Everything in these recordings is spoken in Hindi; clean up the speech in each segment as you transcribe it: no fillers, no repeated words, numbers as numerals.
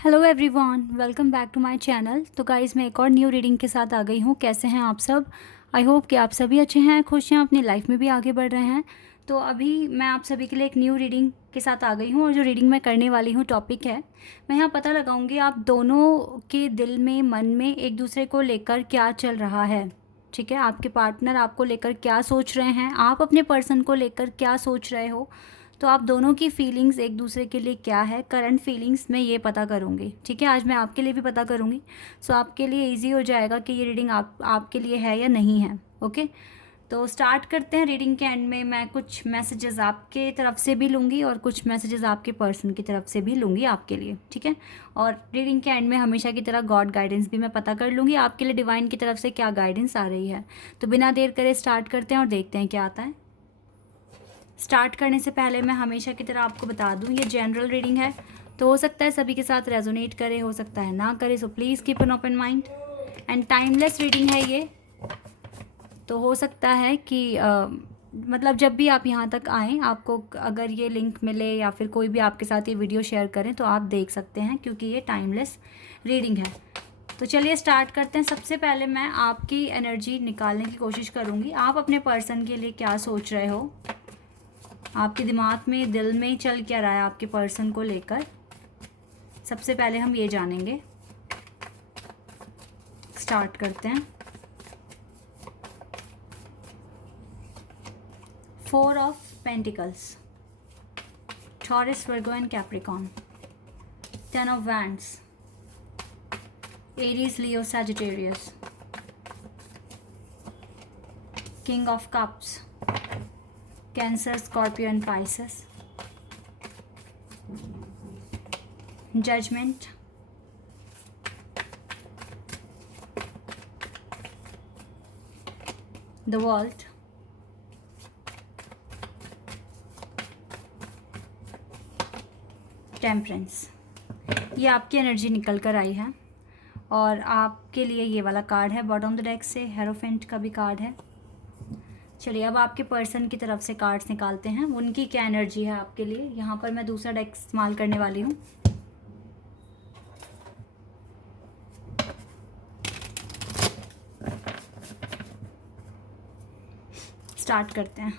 Hello everyone, welcome back to my channel. तो गाइज़, मैं एक और न्यू रीडिंग के साथ आ गई हूँ। कैसे हैं आप सब? आई होप कि आप सभी अच्छे हैं, खुश हैं, अपनी लाइफ में भी आगे बढ़ रहे हैं। तो अभी मैं आप सभी के लिए एक न्यू रीडिंग के साथ आ गई हूँ और जो रीडिंग मैं करने वाली हूँ, टॉपिक है, मैं यहाँ पता लगाऊंगी आप दोनों के दिल में, मन में एक दूसरे को लेकर क्या चल रहा है। ठीक है, आपके पार्टनर आपको लेकर क्या सोच रहे हैं, आप अपने पर्सन को लेकर क्या सोच रहे हो। तो आप दोनों की फीलिंग्स एक दूसरे के लिए क्या है, करंट फीलिंग्स मैं ये पता करूँगी। ठीक है, आज मैं आपके लिए भी पता करूँगी। सो आपके लिए इजी हो जाएगा कि ये रीडिंग आपके लिए है या नहीं है। ओके, तो स्टार्ट करते हैं। रीडिंग के एंड में मैं कुछ मैसेजेस आपके तरफ से भी लूँगी और कुछ मैसेजेस आपके पर्सन की तरफ से भी लूँगी आपके लिए। ठीक है, और रीडिंग के एंड में हमेशा की तरह गॉड गाइडेंस भी मैं पता कर लूँगी आपके लिए, डिवाइन की तरफ से क्या गाइडेंस आ रही है। तो बिना देर करे स्टार्ट करते हैं और देखते हैं क्या आता है। स्टार्ट करने से पहले मैं हमेशा की तरह आपको बता दूं, ये जनरल रीडिंग है, तो हो सकता है सभी के साथ रेजोनेट करे, हो सकता है ना करे। So please keep an open mind. And timeless reading है ये, तो हो सकता है कि मतलब जब भी आप यहाँ तक आएँ, आपको अगर ये लिंक मिले या फिर कोई भी आपके साथ ये वीडियो शेयर करें तो आप देख सकते हैं, क्योंकि ये टाइमलेस रीडिंग है। तो चलिए स्टार्ट करते हैं। सबसे पहले मैं आपकी एनर्जी निकालने की कोशिश करूँगी। आप अपने पर्सन के लिए क्या सोच रहे हो, आपके दिमाग में, दिल में चल क्या रहा है आपके पर्सन को लेकर, सबसे पहले हम ये जानेंगे। स्टार्ट करते हैं। 4 of pentacles, Taurus, Virgo and Capricorn. 10 of wands, Aries, Leo, Sagittarius. King of cups, Cancer, Scorpio and Pisces. Judgement, the world, temperance. ये आपकी एनर्जी निकल कर आई है और आपके लिए ये वाला कार्ड है बॉटम ऑफ द डेक से। हेरोफेंट का भी कार्ड है। चलिए अब आपके पर्सन की तरफ से कार्ड्स निकालते हैं, उनकी क्या एनर्जी है आपके लिए। यहाँ पर मैं दूसरा डेक इस्तेमाल करने वाली हूँ। स्टार्ट करते हैं।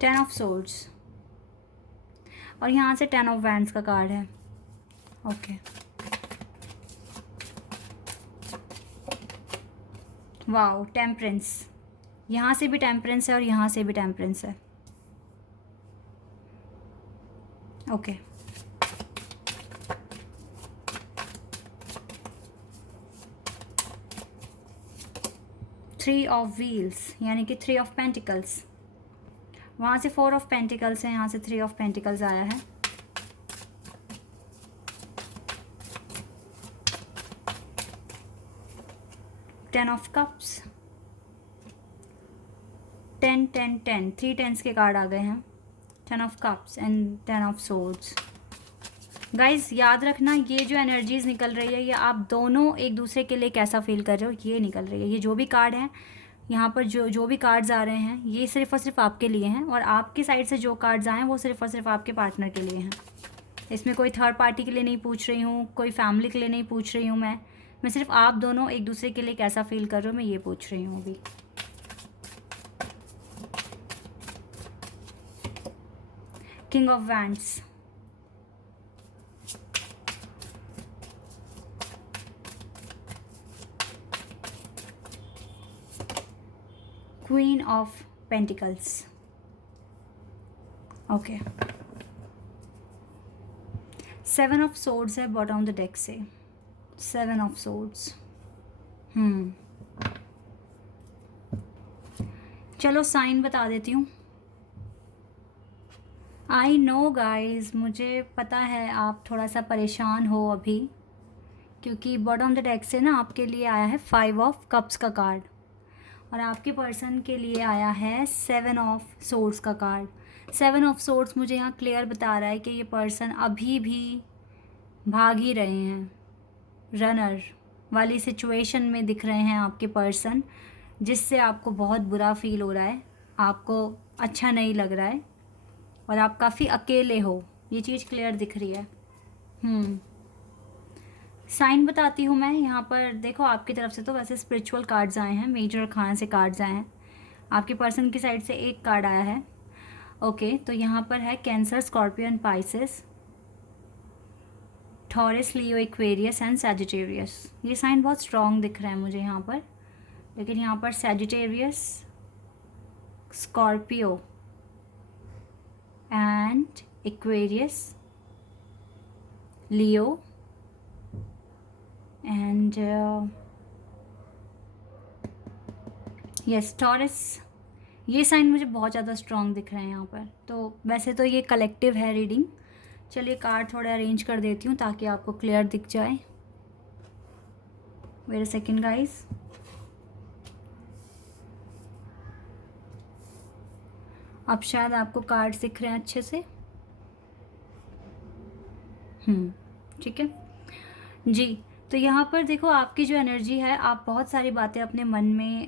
टेन ऑफ सोर्ड्स और यहाँ से 10 ऑफ वैंड्स का कार्ड है। Okay, wow, temperance. यहाँ से भी टेम्परेंस है और यहाँ से भी टेम्परेंस है। ओके, थ्री ऑफ व्हील्स, यानी कि 3 ऑफ पेंटिकल्स। वहाँ से 4 ऑफ पेंटिकल्स है, यहाँ से 3 ऑफ पेंटिकल्स आया है। टेन ऑफ कप्स, 10 10 10, 3 टेंस के कार्ड आ गए हैं। 10 of cups and 10 of swords. Guys याद रखना, ये जो एनर्जीज निकल रही है, ये आप दोनों एक दूसरे के लिए कैसा फील कर रहे हो, ये निकल रही है। ये जो भी कार्ड हैं यहाँ पर, जो भी कार्ड्स आ रहे हैं, ये सिर्फ और सिर्फ आपके लिए हैं, और आपकी साइड से जो कार्ड्स आए हैं वो सिर्फ और सिर्फ आपके पार्टनर के लिए हैं। इसमें कोई थर्ड पार्टी के लिए नहीं पूछ रही हूँ, कोई फैमिली के लिए नहीं पूछ रही हूँ। मैं सिर्फ आप दोनों एक दूसरे के लिए कैसा फील कर रहे हो, मैं ये पूछ रही हूँ अभी। King of wands, queen of pentacles. Okay, 7 of swords है बॉटम ऑफ द डेक से। 7 ऑफ सोर्ड्स। चलो साइन बता देती हूँ। आई नो गाइज, मुझे पता है आप थोड़ा सा परेशान हो अभी, क्योंकि बॉटम ऑफ द डेक से ना आपके लिए आया है 5 ऑफ कप्स का कार्ड और आपके पर्सन के लिए आया है 7 ऑफ सोर्ड्स का कार्ड। 7 ऑफ सोर्ड्स मुझे यहाँ क्लियर बता रहा है कि ये पर्सन अभी भी भाग ही रहे हैं, रनर वाली सिचुएशन में दिख रहे हैं आपके पर्सन, जिससे आपको बहुत बुरा फील हो रहा है। आपको अच्छा नहीं लग रहा है और आप काफ़ी अकेले हो, ये चीज़ क्लियर दिख रही है। साइन बताती हूँ मैं यहाँ पर। देखो आपकी तरफ से तो वैसे स्पिरिचुअल कार्ड्स आए हैं, मेजर खान से कार्ड्स आए हैं, आपके पर्सन की साइड से एक कार्ड आया है। ओके, तो यहाँ पर है cancer, Scorpio and Pisces, taurus, Leo, Aquarius and Sagittarius. ये साइन बहुत स्ट्रॉन्ग दिख रहा है मुझे यहाँ पर, लेकिन यहाँ पर Sagittarius, Scorpio and Aquarius, Leo and yes taurus, ये साइन मुझे बहुत ज़्यादा स्ट्रॉन्ग दिख रहे हैं यहाँ पर। तो वैसे तो ये कलेक्टिव है रीडिंग। चलिए कार्ड थोड़े अरेंज कर देती हूँ ताकि आपको क्लियर दिख जाए। Wait a second guys. अब शायद आपको कार्ड्स दिख रहे हैं अच्छे से। ठीक है जी। तो यहाँ पर देखो आपकी जो एनर्जी है, आप बहुत सारी बातें अपने मन में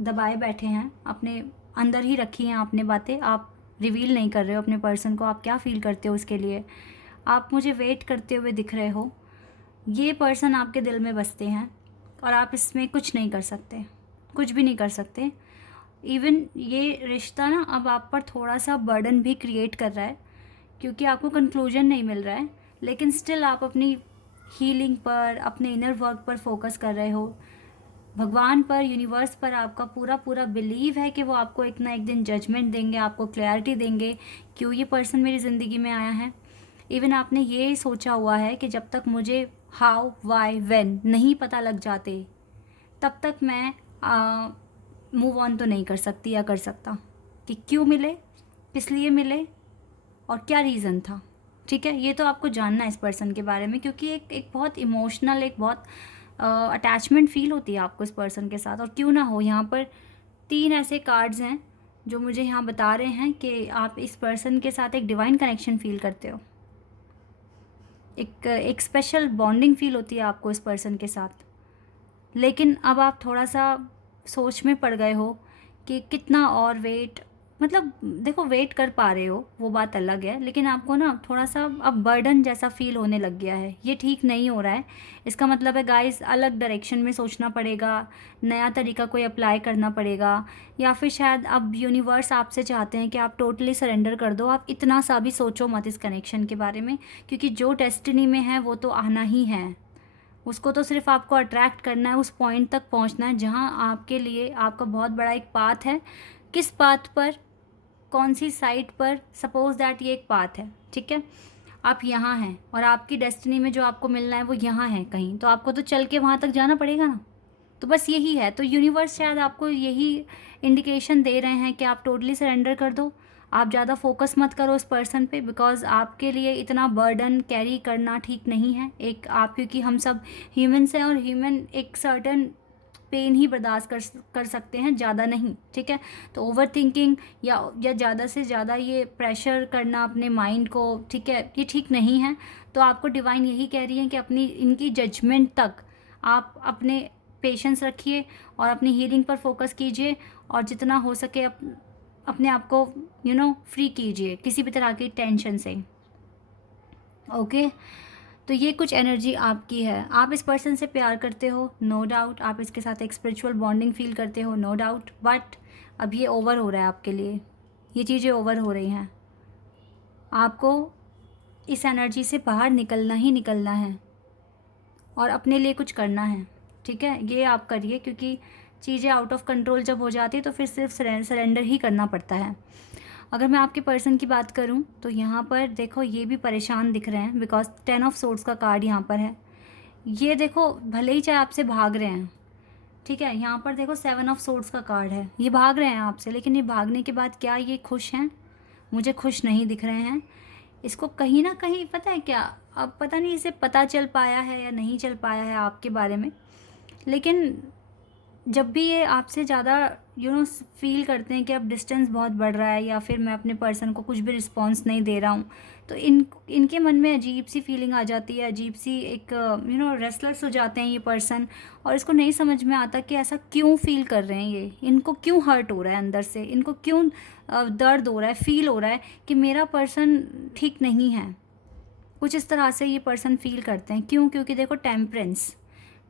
दबाए बैठे हैं, अपने अंदर ही रखी हैं आपने बातें, आप रिवील नहीं कर रहे हो अपने पर्सन को आप क्या फील करते हो उसके लिए। आप मुझे वेट करते हुए दिख रहे हो। ये पर्सन आपके दिल में बसते हैं और आप इसमें कुछ नहीं कर सकते, कुछ भी नहीं कर सकते। इवन ये रिश्ता ना अब आप पर थोड़ा सा बर्डन भी क्रिएट कर रहा है, क्योंकि आपको कंक्लूजन नहीं मिल रहा है, लेकिन स्टिल आप अपनी हीलिंग पर, अपने इनर वर्क पर फोकस कर रहे हो। भगवान पर, यूनिवर्स पर आपका पूरा पूरा बिलीव है कि वो आपको एक ना एक दिन जजमेंट देंगे, आपको क्लैरिटी देंगे क्यों ये पर्सन मेरी ज़िंदगी में आया है। इवन आपने ये सोचा हुआ है कि जब तक मुझे हाउ, वाई, व्हेन नहीं पता लग जाते तब तक मैं मूव ऑन तो नहीं कर सकती या कर सकता, कि क्यों मिले, किस लिए मिले और क्या रीज़न था। ठीक है, ये तो आपको जानना है इस पर्सन के बारे में, क्योंकि एक बहुत इमोशनल, एक बहुत अटैचमेंट फील होती है आपको इस पर्सन के साथ। और क्यों ना हो, यहाँ पर 3 ऐसे कार्ड्स हैं जो मुझे यहाँ बता रहे हैं कि आप इस पर्सन के साथ एक डिवाइन कनेक्शन फील करते हो, एक स्पेशल बॉन्डिंग फील होती है आपको इस पर्सन के साथ। लेकिन अब आप थोड़ा सा सोच में पड़ गए हो कि कितना और वेट, मतलब देखो वेट कर पा रहे हो वो बात अलग है, लेकिन आपको ना थोड़ा सा अब बर्डन जैसा फील होने लग गया है। ये ठीक नहीं हो रहा है। इसका मतलब है गाइस, अलग डायरेक्शन में सोचना पड़ेगा, नया तरीका कोई अप्लाई करना पड़ेगा, या फिर शायद अब यूनिवर्स आपसे चाहते हैं कि आप टोटली सरेंडर कर दो। आप इतना सा भी सोचो मत इस कनेक्शन के बारे में, क्योंकि जो डेस्टिनी में है वो तो आना ही है। उसको तो सिर्फ आपको अट्रैक्ट करना है, उस पॉइंट तक पहुंचना है जहां आपके लिए आपका बहुत बड़ा एक पाथ है। किस पाथ पर, कौन सी साइड पर, सपोज दैट ये एक पाथ है, ठीक है, आप यहाँ हैं और आपकी डेस्टिनी में जो आपको मिलना है वो यहाँ है कहीं, तो आपको तो चल के वहाँ तक जाना पड़ेगा ना। तो बस यही है। तो यूनिवर्स शायद आपको यही इंडिकेशन दे रहे हैं कि आप टोटली सरेंडर कर दो, आप ज़्यादा फोकस मत करो इस पर्सन पे, बिकॉज आपके लिए इतना बर्डन कैरी करना ठीक नहीं है। एक आप, क्योंकि हम सब ह्यूमन्स हैं और ह्यूमन एक सर्टन पेन ही बर्दाश्त कर सकते हैं, ज़्यादा नहीं। ठीक है, तो ओवर थिंकिंग या ज़्यादा से ज़्यादा ये प्रेशर करना अपने माइंड को, ठीक है, ये ठीक नहीं है। तो आपको डिवाइन यही कह रही है कि अपनी इनकी जजमेंट तक आप अपने पेशेंस रखिए और अपनी हीलिंग पर फोकस कीजिए, और जितना हो सके अपने आप को फ्री कीजिए किसी भी तरह की टेंशन से। ओके, तो ये कुछ एनर्जी आपकी है। आप इस पर्सन से प्यार करते हो, नो डाउट, आप इसके साथ एक स्पिरिचुअल बॉन्डिंग फील करते हो, नो डाउट, बट अब ये ओवर हो रहा है आपके लिए, ये चीज़ें ओवर हो रही हैं। आपको इस एनर्जी से बाहर निकलना ही निकलना है और अपने लिए कुछ करना है। ठीक है, ये आप करिए, क्योंकि चीज़ें आउट ऑफ कंट्रोल जब हो जाती है तो फिर सिर्फ सरेंडर ही करना पड़ता है। अगर मैं आपके पर्सन की बात करूं तो यहाँ पर देखो ये भी परेशान दिख रहे हैं, बिकॉज 10 ऑफ सोर्ड्स का कार्ड यहाँ पर है। ये देखो भले ही चाहे आपसे भाग रहे हैं, ठीक है, यहाँ पर देखो 7 ऑफ सोर्ड्स का कार्ड है, ये भाग रहे हैं आपसे, लेकिन ये भागने के बाद क्या ये खुश हैं? मुझे खुश नहीं दिख रहे हैं। इसको कहीं ना कहीं पता है क्या, अब पता नहीं इसे पता चल पाया है या नहीं चल पाया है आपके बारे में, लेकिन जब भी ये आपसे ज़्यादा फील करते हैं कि अब डिस्टेंस बहुत बढ़ रहा है या फिर मैं अपने पर्सन को कुछ भी रिस्पॉन्स नहीं दे रहा हूँ, तो इनके मन में अजीब सी फीलिंग आ जाती है, अजीब सी एक रेस्टलेस हो जाते हैं ये पर्सन। और इसको नहीं समझ में आता कि ऐसा क्यों फील कर रहे हैं ये, इनको क्यों हर्ट हो रहा है अंदर से, इनको क्यों दर्द हो रहा है, फील हो रहा है कि मेरा पर्सन ठीक नहीं है। कुछ इस तरह से ये पर्सन फील करते हैं। क्यों? क्योंकि देखो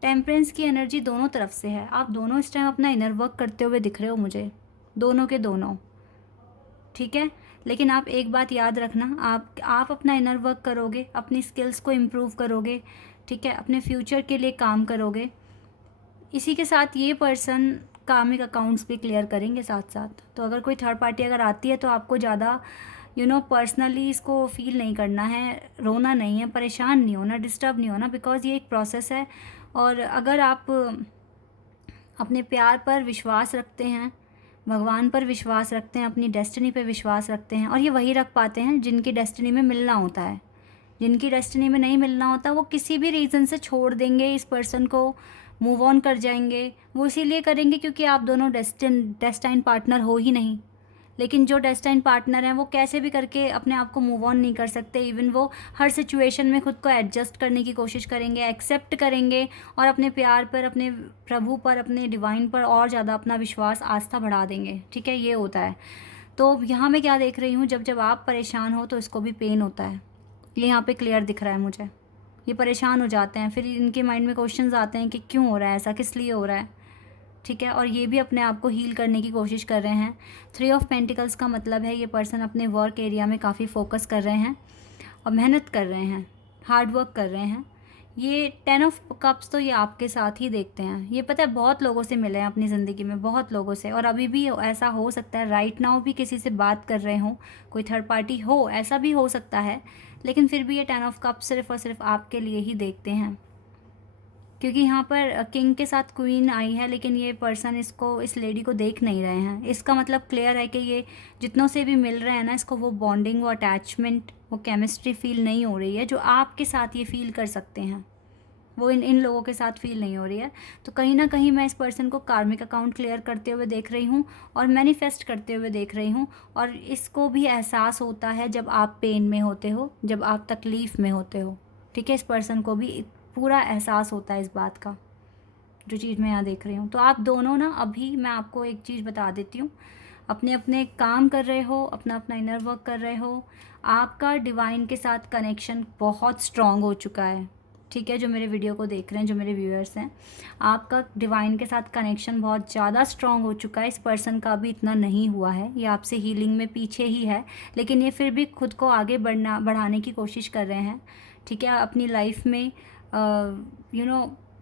टेम्परेंस की एनर्जी दोनों तरफ से है। आप दोनों इस टाइम अपना इनर वर्क करते हुए दिख रहे हो मुझे, दोनों के दोनों, ठीक है। लेकिन आप एक बात याद रखना, आप अपना इनर वर्क करोगे, अपनी स्किल्स को इम्प्रूव करोगे, ठीक है, अपने फ्यूचर के लिए काम करोगे। इसी के साथ ये पर्सन कार्मिक अकाउंट्स भी क्लियर करेंगे साथ साथ। तो अगर कोई थर्ड पार्टी अगर आती है तो आपको ज़्यादा पर्सनली इसको फील नहीं करना है, रोना नहीं है, परेशान नहीं होना, डिस्टर्ब नहीं होना, बिकॉज़ ये एक प्रोसेस है। और अगर आप अपने प्यार पर विश्वास रखते हैं, भगवान पर विश्वास रखते हैं, अपनी डेस्टिनी पे विश्वास रखते हैं, और ये वही रख पाते हैं जिनकी डेस्टिनी में मिलना होता है। जिनकी डेस्टिनी में नहीं मिलना होता वो किसी भी रीज़न से छोड़ देंगे इस पर्सन को, मूव ऑन कर जाएंगे। वो इसीलिए करेंगे क्योंकि आप दोनों डेस्टाइन पार्टनर हो ही नहीं। लेकिन जो डेस्टाइन पार्टनर हैं वो कैसे भी करके अपने आप को मूव ऑन नहीं कर सकते। इवन वो हर सिचुएशन में खुद को एडजस्ट करने की कोशिश करेंगे, एक्सेप्ट करेंगे, और अपने प्यार पर, अपने प्रभु पर, अपने डिवाइन पर और ज़्यादा अपना विश्वास, आस्था बढ़ा देंगे, ठीक है। ये होता है। तो यहाँ मैं क्या देख रही हूँ, जब आप परेशान हो तो इसको भी पेन होता है। ये यहाँ पे क्लियर दिख रहा है मुझे। ये परेशान हो जाते हैं, फिर इनके माइंड में क्वेश्चंस आते हैं कि क्यों हो रहा है ऐसा, किस लिए हो रहा है, ठीक है। और ये भी अपने आप को हील करने की कोशिश कर रहे हैं। 3 ऑफ पेंटिकल्स का मतलब है ये पर्सन अपने वर्क एरिया में काफ़ी फोकस कर रहे हैं और मेहनत कर रहे हैं, हार्ड वर्क कर रहे हैं। ये 10 ऑफ कप्स तो ये आपके साथ ही देखते हैं। ये पता है बहुत लोगों से मिले हैं अपनी ज़िंदगी में, बहुत लोगों से, और अभी भी ऐसा हो सकता है राइट नाउ भी किसी से बात कर रहे हो, कोई थर्ड पार्टी हो, ऐसा भी हो सकता है। लेकिन फिर भी ये 10 ऑफ कप्स सिर्फ़ और सिर्फ आपके लिए ही देखते हैं, क्योंकि यहाँ पर किंग के साथ क्वीन आई है, लेकिन ये पर्सन इस लेडी को देख नहीं रहे हैं। इसका मतलब क्लियर है कि ये जितनों से भी मिल रहे हैं ना, इसको वो बॉन्डिंग, वो अटैचमेंट, वो केमिस्ट्री फील नहीं हो रही है जो आपके साथ ये फील कर सकते हैं। वो इन लोगों के साथ फील नहीं हो रही है। तो कहीं ना कहीं मैं इस पर्सन को कार्मिक अकाउंट क्लियर करते हुए देख रही हूँ और मैनिफेस्ट करते हुए देख रही हूँ। और इसको भी एहसास होता है जब आप पेन में होते हो, जब आप तकलीफ़ में होते हो, ठीक है। इस पर्सन को भी पूरा एहसास होता है इस बात का, जो चीज़ मैं यहाँ देख रही हूँ। तो आप दोनों ना, अभी मैं आपको एक चीज़ बता देती हूँ, अपने अपने काम कर रहे हो, अपना अपना इनर वर्क कर रहे हो। आपका डिवाइन के साथ कनेक्शन बहुत स्ट्रॉन्ग हो चुका है, ठीक है। जो मेरे वीडियो को देख रहे हैं, जो मेरे व्यूअर्स हैं, आपका डिवाइन के साथ कनेक्शन बहुत ज़्यादा स्ट्रॉन्ग हो चुका है। इस पर्सन का भी इतना नहीं हुआ है, ये आपसे हीलिंग में पीछे ही है, लेकिन ये फिर भी खुद को आगे बढ़ाने की कोशिश कर रहे हैं, ठीक है। अपनी लाइफ में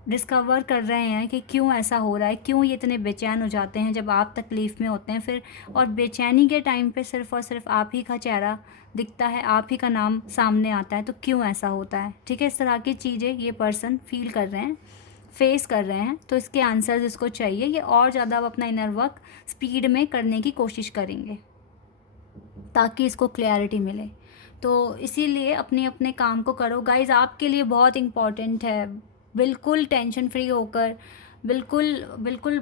डिस्कवर कर रहे हैं कि क्यों ऐसा हो रहा है, क्यों ये इतने बेचैन हो जाते हैं जब आप तकलीफ़ में होते हैं। फिर और बेचैनी के टाइम पे सिर्फ़ और सिर्फ आप ही का चेहरा दिखता है, आप ही का नाम सामने आता है, तो क्यों ऐसा होता है, ठीक है। इस तरह की चीज़ें ये पर्सन फील कर रहे हैं, फेस कर रहे हैं। तो इसके आंसर्स इसको चाहिए। ये और ज़्यादा अपना इनर वर्क स्पीड में करने की कोशिश करेंगे ताकि इसको क्लैरिटी मिले। तो इसीलिए अपने अपने काम को करो गाइज़, आपके लिए बहुत इम्पॉर्टेंट है। बिल्कुल टेंशन फ्री होकर, बिल्कुल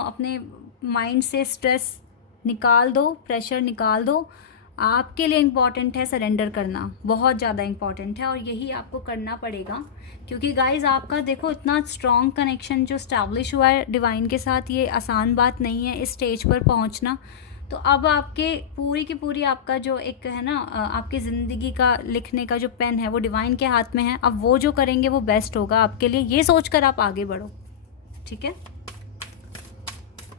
अपने माइंड से स्ट्रेस निकाल दो, प्रेशर निकाल दो। आपके लिए इम्पॉर्टेंट है सरेंडर करना, बहुत ज़्यादा इम्पॉर्टेंट है, और यही आपको करना पड़ेगा। क्योंकि गाइज़ आपका देखो इतना स्ट्रॉन्ग कनेक्शन जो स्टैब्लिश हुआ है डिवाइन के साथ, ये आसान बात नहीं है इस स्टेज पर पहुंचना। तो अब आपके पूरी की पूरी आपका जो एक है ना, आपकी ज़िंदगी का लिखने का जो पेन है वो डिवाइन के हाथ में है। अब वो जो करेंगे वो बेस्ट होगा आपके लिए, ये सोचकर आप आगे बढ़ो, ठीक है।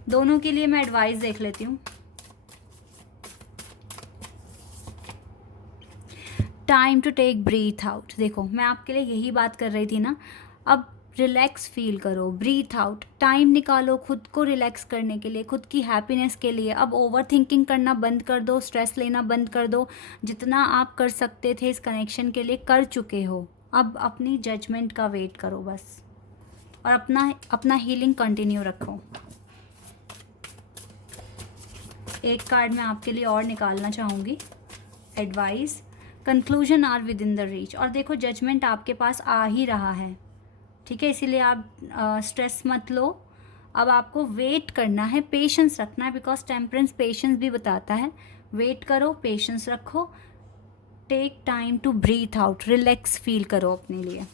दोनों के लिए मैं एडवाइस देख लेती हूँ। Time to take breath out. देखो मैं आपके लिए यही बात कर रही थी ना। अब रिलैक्स फील करो, ब्रीथ आउट, टाइम निकालो खुद को रिलैक्स करने के लिए, खुद की हैप्पीनेस के लिए। अब ओवर थिंकिंग करना बंद कर दो, स्ट्रेस लेना बंद कर दो। जितना आप कर सकते थे इस कनेक्शन के लिए कर चुके हो। अब अपनी जजमेंट का वेट करो बस, और अपना हीलिंग कंटिन्यू रखो। एक कार्ड मैं आपके लिए और निकालना चाहूँगी, advice, conclusion are within the reach. और देखो जजमेंट आपके पास आ ही रहा है, ठीक है। इसीलिए आप स्ट्रेस मत लो, अब आपको वेट करना है, पेशेंस रखना है, बिकॉज टेम्परेंस पेशेंस भी बताता है। वेट करो, पेशेंस रखो, take time to breathe out, relax feel करो अपने लिए,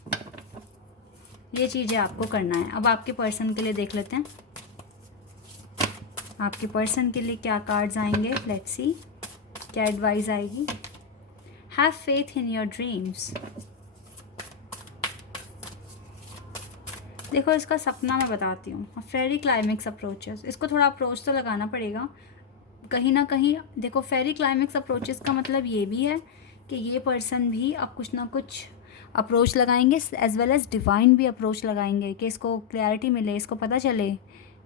ये चीज़ें आपको करना है। अब आपके पर्सन के लिए देख लेते हैं, आपके पर्सन के लिए क्या कार्ड्स आएंगे। लेट्स सी क्या एडवाइस आएगी। Have faith in your dreams. देखो इसका सपना मैं बताती हूँ। फेरी क्लाइमेक्स अप्रोचेस, इसको थोड़ा अप्रोच तो लगाना पड़ेगा कहीं ना कहीं। देखो फेरी क्लाइमेक्स अप्रोचेस का मतलब ये भी है कि ये पर्सन भी अब कुछ ना कुछ अप्रोच लगाएंगे, एज वेल एज डिवाइन भी अप्रोच लगाएंगे कि इसको क्लैरिटी मिले, इसको पता चले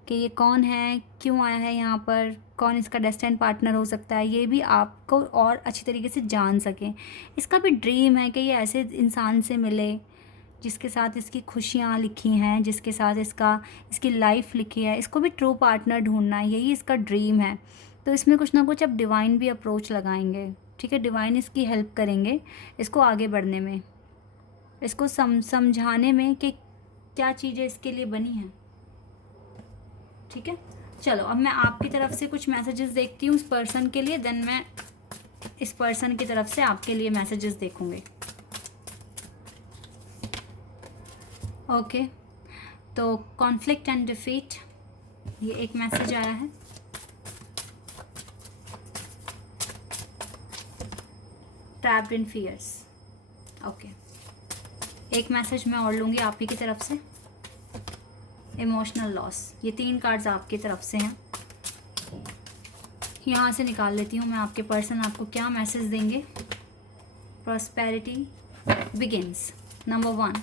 कि ये कौन है, क्यों आया है यहाँ पर, कौन इसका डेस्टिनी पार्टनर हो सकता है, ये भी आपको और अच्छी तरीके से जान सकें। इसका भी ड्रीम है कि ये ऐसे इंसान से मिले जिसके साथ इसकी खुशियाँ लिखी हैं, जिसके साथ इसकी लाइफ लिखी है। इसको भी ट्रू पार्टनर ढूंढना है, यही इसका ड्रीम है। तो इसमें कुछ ना कुछ अब डिवाइन भी अप्रोच लगाएंगे, ठीक है। डिवाइन इसकी हेल्प करेंगे इसको आगे बढ़ने में, इसको समझाने में कि क्या चीज़ें इसके लिए बनी हैं, ठीक है। चलो अब मैं आपकी तरफ से कुछ मैसेजेस देखती हूँ उस पर्सन के लिए, देन मैं इस पर्सन की तरफ से आपके लिए मैसेजेस देखूँगी। ओके, तो कॉन्फ्लिक्ट एंड डिफीट, ये एक मैसेज आया है। Trapped in fears, okay. एक मैसेज मैं और लूँगी आप ही की तरफ से। इमोशनल लॉस, ये 3 कार्ड्स आपकी तरफ से हैं। यहाँ से निकाल लेती हूँ मैं आपके पर्सन आपको क्या मैसेज देंगे। Prosperity begins, number 1,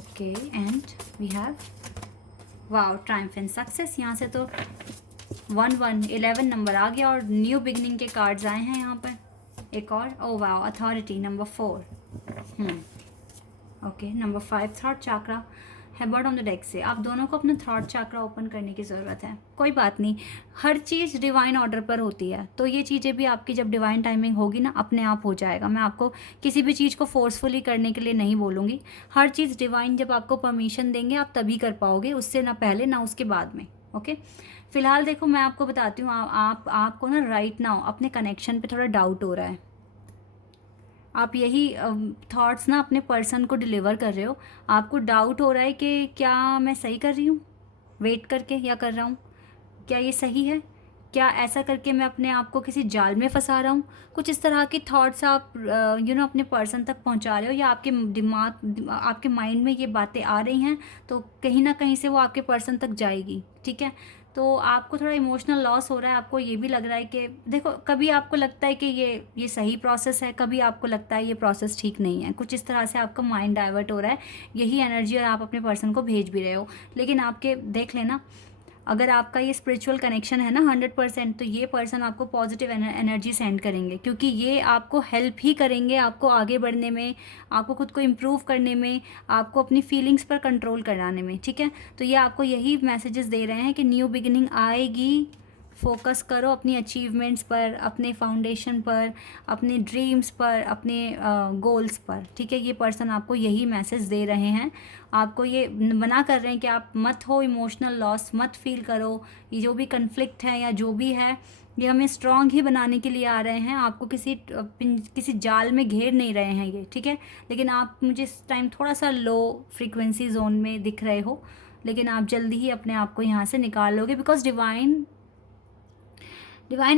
okay, and we have wow triumph and success. यहाँ से तो 11 नंबर आ गया और न्यू बिगिनिंग के कार्ड्स आए हैं यहाँ पर। एक और, oh wow, authority, number 4, okay, number 5, throat chakra है बॉटम ऑफ द डेक से। आप दोनों को अपना थ्रॉट चाक्रा ओपन करने की ज़रूरत है। कोई बात नहीं, हर चीज़ डिवाइन ऑर्डर पर होती है, तो ये चीज़ें भी आपकी जब डिवाइन टाइमिंग होगी ना, अपने आप हो जाएगा। मैं आपको किसी भी चीज़ को फोर्सफुली करने के लिए नहीं बोलूँगी। हर चीज़ डिवाइन जब आपको परमिशन देंगे आप तभी कर पाओगे, उससे ना पहले ना उसके बाद में, ओके। फिलहाल देखो मैं आपको बताती हूँ, आपको ना राइट नाउ अपने कनेक्शन पे थोड़ा डाउट हो रहा है। आप यही थॉट्स ना अपने पर्सन को डिलीवर कर रहे हो। आपको डाउट हो रहा है कि क्या मैं सही कर रही हूँ वेट करके या कर रहा हूँ, क्या ये सही है, क्या ऐसा करके मैं अपने आप को किसी जाल में फंसा रहा हूँ। कुछ इस तरह की थॉट्स आप अपने पर्सन तक पहुँचा रहे हो, या आपके आपके माइंड में ये बातें आ रही हैं, तो कहीं ना कहीं से वो आपके पर्सन तक जाएगी, ठीक है। तो आपको थोड़ा इमोशनल लॉस हो रहा है। आपको ये भी लग रहा है कि देखो, कभी आपको लगता है कि ये सही प्रोसेस है, कभी आपको लगता है ये प्रोसेस ठीक नहीं है। कुछ इस तरह से आपका माइंड डाइवर्ट हो रहा है, यही एनर्जी और आप अपने पर्सन को भेज भी रहे हो। लेकिन आपके देख लेना, अगर आपका ये स्पिरिचुअल कनेक्शन है ना 100%, तो ये पर्सन आपको पॉजिटिव एनर्जी सेंड करेंगे, क्योंकि ये आपको हेल्प ही करेंगे, आपको आगे बढ़ने में, आपको खुद को इम्प्रूव करने में, आपको अपनी फीलिंग्स पर कंट्रोल कराने में, ठीक है। तो ये आपको यही मैसेजेस दे रहे हैं कि न्यू बिगिनिंग आएगी, फोकस करो अपनी अचीवमेंट्स पर, अपने फाउंडेशन पर, अपने ड्रीम्स पर, अपने गोल्स पर, ठीक है। ये पर्सन आपको यही मैसेज दे रहे हैं, आपको ये मना कर रहे हैं कि आप मत हो इमोशनल लॉस, मत फील करो। ये जो भी कन्फ्लिक्ट है या जो भी है, ये हमें स्ट्रांग ही बनाने के लिए आ रहे हैं, आपको किसी जाल में घेर नहीं रहे हैं ये, ठीक है। लेकिन आप मुझे इस टाइम थोड़ा सा लो फ्रीक्वेंसी जोन में दिख रहे हो, लेकिन आप जल्दी ही अपने आप को यहाँ से निकाल लोगे, because divine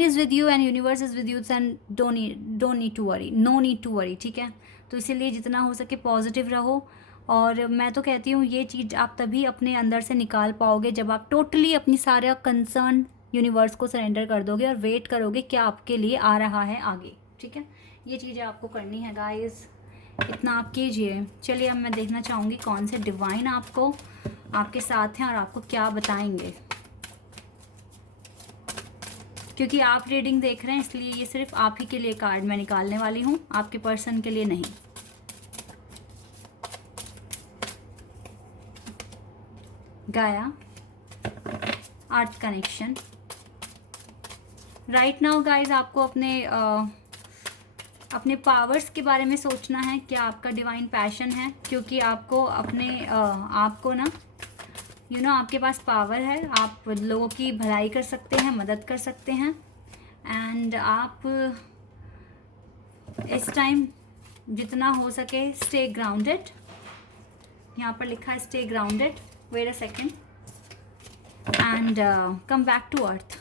is with you and universe is with you, and don't need to worry, no need to worry, ठीक है। तो इसीलिए जितना हो सके पॉजिटिव रहो। और मैं तो कहती हूँ ये चीज़ आप तभी अपने अंदर से निकाल पाओगे जब आप टोटली अपनी सारा कंसर्न यूनिवर्स को सरेंडर कर दोगे और वेट करोगे क्या आपके लिए आ रहा है आगे, ठीक है। ये चीज़ें आपको करनी है गाइस, इतना आप कीजिए। चलिए अब मैं देखना चाहूँगी कौन से डिवाइन आपके साथ हैं और आपको क्या बताएंगे, क्योंकि आप रीडिंग देख रहे हैं इसलिए ये सिर्फ आप ही के लिए कार्ड मैं निकालने वाली हूँ, आपके पर्सन के लिए नहीं। गाया, अर्थ कनेक्शन। राइट नाउ गाइज आपको अपने पावर्स के बारे में सोचना है, क्या आपका डिवाइन पैशन है, क्योंकि आपको आपको ना आपके पास पावर है, आप लोगों की भलाई कर सकते हैं, मदद कर सकते हैं। एंड आप इस टाइम जितना हो सके स्टे ग्राउंडेड। यहाँ पर लिखा है stay grounded, wait a second, and come back to earth,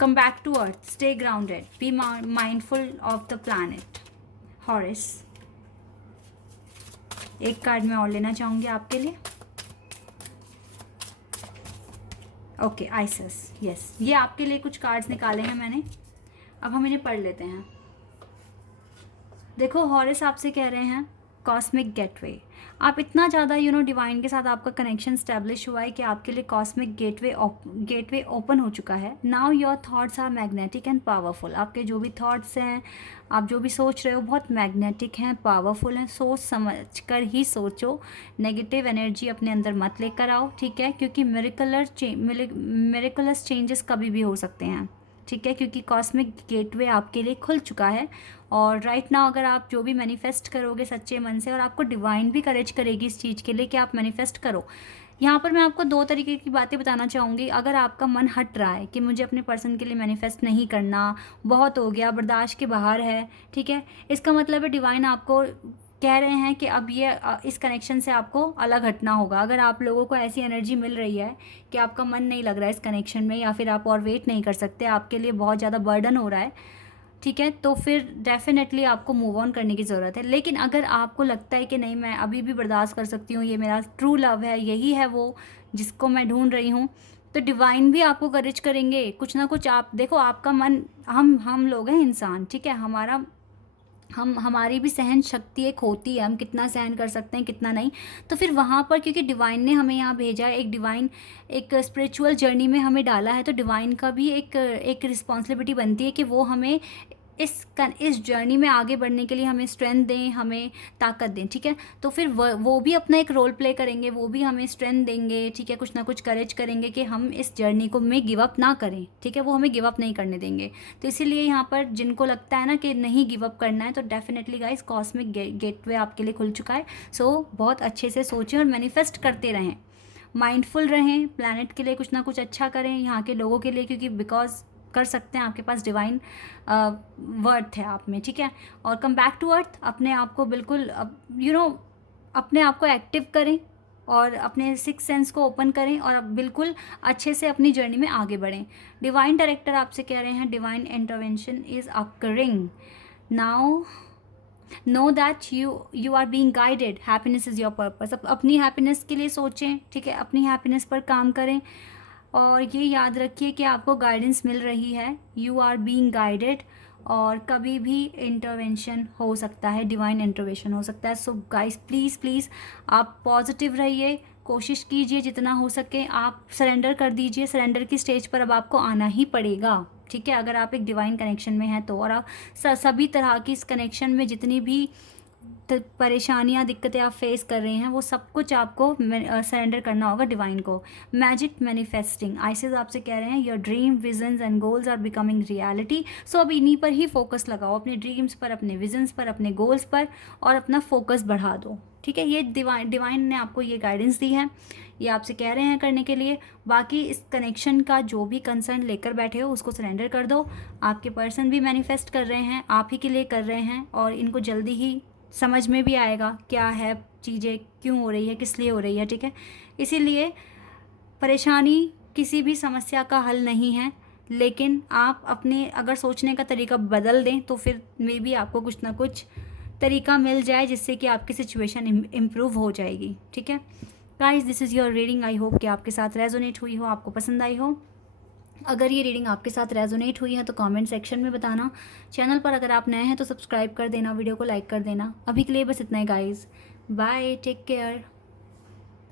come back to earth, stay grounded, be mindful of the planet. हॉरिस, एक कार्ड मैं और लेना चाहूँगी आपके लिए। ओके, आइसिस, यस, ये आपके लिए कुछ कार्ड्स निकाले हैं मैंने, अब हम इन्हें पढ़ लेते हैं। देखो, हॉरिस आपसे कह रहे हैं कॉस्मिक गेटवे। आप इतना ज़्यादा डिवाइन के साथ आपका कनेक्शन स्टैब्लिश हुआ है कि आपके लिए कॉस्मिक गेटवे ओपन हो चुका है। Now your thoughts are magnetic and powerful. आपके जो भी थॉट्स हैं, आप जो भी सोच रहे हो, बहुत मैग्नेटिक हैं, पावरफुल हैं। सोच समझ कर ही सोचो, नेगेटिव एनर्जी अपने अंदर मत लेकर आओ, ठीक है, क्योंकि मिरेकुलस चेंजेस कभी भी हो सकते हैं, ठीक है, क्योंकि कॉस्मिक गेटवे आपके लिए खुल चुका है। और राइट नाउ अगर आप जो भी मैनिफेस्ट करोगे सच्चे मन से, और आपको डिवाइन भी करेज करेगी इस चीज़ के लिए कि आप मैनिफेस्ट करो। यहाँ पर मैं आपको 2 तरीके की बातें बताना चाहूँगी। अगर आपका मन हट रहा है कि मुझे अपने पर्सन के लिए मैनिफेस्ट नहीं करना, बहुत हो गया, बर्दाश्त के बाहर है, ठीक है, इसका मतलब है डिवाइन आपको कह रहे हैं कि अब ये इस कनेक्शन से आपको अलग हटना होगा। अगर आप लोगों को ऐसी एनर्जी मिल रही है कि आपका मन नहीं लग रहा है इस कनेक्शन में, या फिर आप और वेट नहीं कर सकते, आपके लिए बहुत ज़्यादा बर्डन हो रहा है, ठीक है, तो फिर डेफिनेटली आपको मूव ऑन करने की ज़रूरत है। लेकिन अगर आपको लगता है कि नहीं, मैं अभी भी बर्दाश्त कर सकती हूँ, ये मेरा ट्रू लव है, यही है वो जिसको मैं ढूंढ रही हूँ, तो डिवाइन भी आपको करेज करेंगे कुछ ना कुछ। आप देखो, आपका मन, हम लोग हैं इंसान, ठीक है, हमारी भी सहन शक्ति एक होती है, हम कितना सहन कर सकते हैं, कितना नहीं। तो फिर वहाँ पर, क्योंकि डिवाइन ने हमें यहाँ भेजा है, एक स्पिरिचुअल जर्नी में हमें डाला है, तो डिवाइन का भी एक रिस्पॉन्सिबिलिटी बनती है कि वो हमें इस जर्नी में आगे बढ़ने के लिए हमें स्ट्रेंथ दें, हमें ताकत दें, ठीक है। तो फिर वो भी अपना एक रोल प्ले करेंगे, वो भी हमें स्ट्रेंथ देंगे, ठीक है, कुछ ना कुछ करेज करेंगे कि हम इस जर्नी को में गिव अप ना करें, ठीक है, वो हमें गिव अप नहीं करने देंगे। तो इसीलिए यहाँ पर जिनको लगता है ना कि नहीं गिव अप करना है, तो डेफिनेटली गाइस कॉस्मिक गेटवे आपके लिए खुल चुका है। सो बहुत अच्छे से सोचें और मैनिफेस्ट करते रहें, माइंडफुल रहें, प्लैनेट के लिए कुछ ना कुछ अच्छा करें, यहाँ के लोगों के लिए, क्योंकि बिकॉज कर सकते हैं, आपके पास डिवाइन वर्थ है आप में, ठीक है। और कम बैक टू अर्थ, अपने आप को बिल्कुल अपने आप को एक्टिव करें और अपने 6 सेंस को ओपन करें, और अब बिल्कुल अच्छे से अपनी जर्नी में आगे बढ़ें। डिवाइन डायरेक्टर आपसे कह रहे हैं divine intervention is occurring now, know that you are being guided, happiness is your purpose. अपनी हैप्पीनेस के लिए सोचें, ठीक है, अपनी हैप्पीनेस पर काम करें, और ये याद रखिए कि आपको गाइडेंस मिल रही है, यू आर बीइंग गाइडेड, और कभी भी इंटरवेंशन हो सकता है, डिवाइन इंटरवेंशन हो सकता है। सो गाइस, प्लीज़ आप पॉजिटिव रहिए, कोशिश कीजिए जितना हो सके, आप सरेंडर कर दीजिए। सरेंडर की स्टेज पर अब आपको आना ही पड़ेगा, ठीक है, अगर आप एक डिवाइन कनेक्शन में हैं तो। और आप सभी तरह की इस कनेक्शन में जितनी भी परेशानियाँ, दिक्कतें आप फेस कर रहे हैं, वो सब कुछ आपको सरेंडर करना होगा डिवाइन को। मैजिक मैनिफेस्टिंग, आइसिस आपसे कह रहे हैं your dream visions and goals are becoming reality. So अब इन्हीं पर ही फोकस लगाओ, अपने ड्रीम्स पर, अपने विजन्स पर, अपने गोल्स पर, और अपना फोकस बढ़ा दो, ठीक है। ये डिवाइन ने आपको ये गाइडेंस दी है, ये आपसे कह रहे हैं करने के लिए। बाकी इस कनेक्शन का जो भी कंसर्न लेकर बैठे हो उसको सरेंडर कर दो। आपके पर्सन भी मैनिफेस्ट कर रहे हैं, आप ही के लिए कर रहे हैं, और इनको जल्दी ही समझ में भी आएगा क्या है चीज़ें, क्यों हो रही है, किस लिए हो रही है, ठीक है। इसीलिए परेशानी किसी भी समस्या का हल नहीं है, लेकिन आप अपने अगर सोचने का तरीका बदल दें तो फिर मे बी आपको कुछ ना कुछ तरीका मिल जाए जिससे कि आपकी सिचुएशन इम्प्रूव हो जाएगी, ठीक है। Guys, this is your reading, I hope कि आपके साथ रेजोनेट हुई हो, आपको पसंद आई हो। अगर ये रीडिंग आपके साथ रेजोनेट हुई है तो कमेंट सेक्शन में बताना। चैनल पर अगर आप नए हैं तो सब्सक्राइब कर देना, वीडियो को लाइक कर देना। अभी के लिए बस इतना ही गाइस, बाय, टेक केयर।